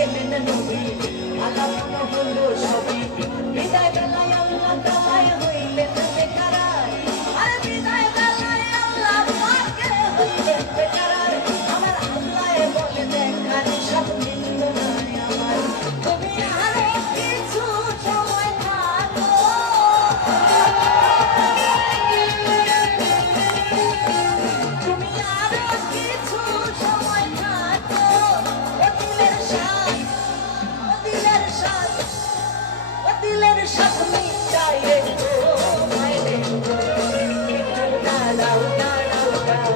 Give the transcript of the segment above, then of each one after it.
গেলেন নবী আলাপ হলো সবই বিদায় বেলায় আল্লাহ তাআলা হইলেন বেকারার আরে বিদায় বেলায় আল্লাহ পাকে হইলেন বেকারার আমার আল্লাহ বলে দেখার সব নিল না আমার তুমি আরো কিছু সময় থাকো তুমি আরো কিছু সময় থাকো ও দিলের সাথ ও দিলের সাথ ও দিলের সাথ মিটাই রে গো মাইরে গো একটু দাঁড়াও দাঁড়াও দাঁড়াও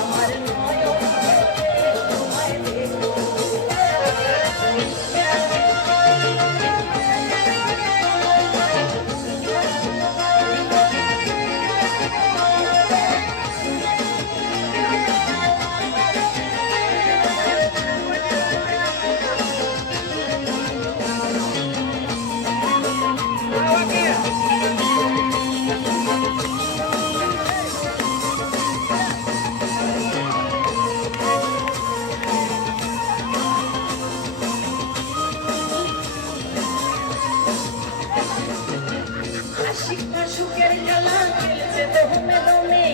আমার নয়ন থেকে তোমায় দেখো আশিকটা সুখের খেলা খেলছে দোমে দমে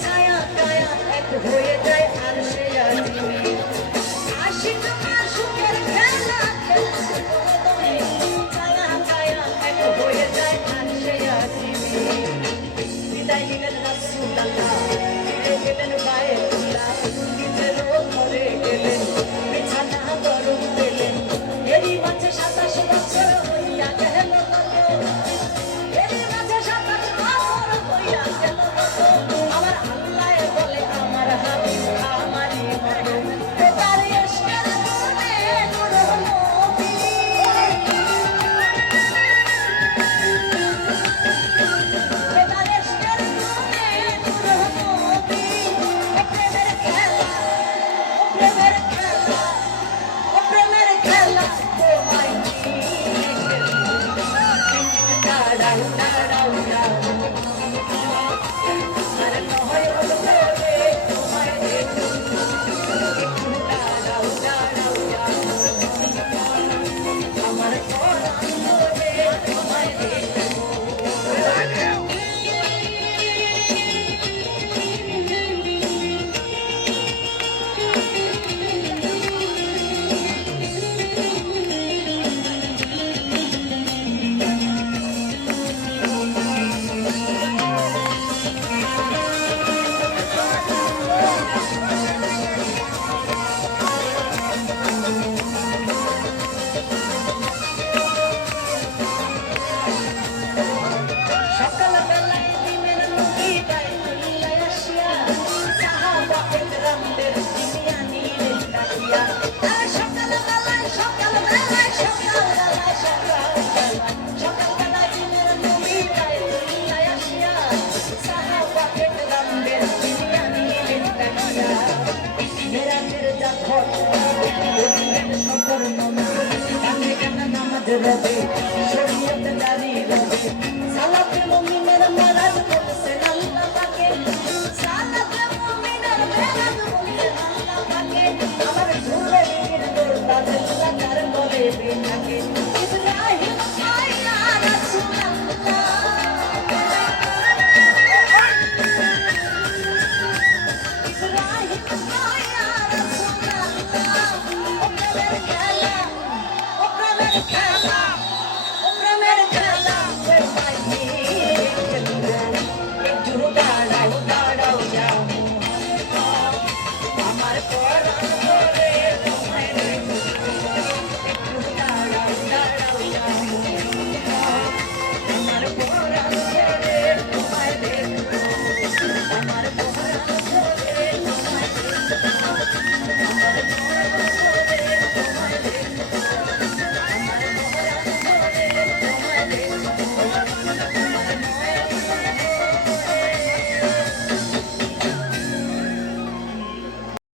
ছায়া কায়া এক হয়ে যায় আর সে আজিমে আশিকটা সুখের খেলা খেলছে দোমে দমে ছায়া কায়া এক হয়ে যায় আর সে আজিমে বিদায় নিলেন রাসূলুল্লাহ ফিরে গেলেন বায়তুল্লাহ নিজের ঘরে গেলেন বিছানা গরম দিলেন এরই মাঝে 27 বছর হইয়া গেল আমার আল্লাহ বলে আমার হাবিব আমারই মতো বেতার ইশকের গুণে নূর নবী বেতার ইশকের গুণে নূর নবী ও প্রেমের খেলা ও প্রেমের খেলা ও প্রেমের খেলা তোমায় দাঁড়াও দাঁড়াও দাঁড়াও রবে শরীয়ত জারি রবে সালাতে মুমিনের মারাজ বলছেন আল্লাহ পাকে সালাতে মুমিনের মারাজ বলছেন আল্লাহ পাকে আমার ধুরে নির্দোষ বাদল্লা তার বলে বেটাকে ইব্রাহিম আয়া রাসূলুল্লাহ ইব্রাহিম আয়া রাসূলুল্লাহ ও প্রেমের খেলা ও প্রেমের খেলা ও প্রেমের খেলা একটু দাঁড়াও দাঁড়াও যাও আমার পরাণ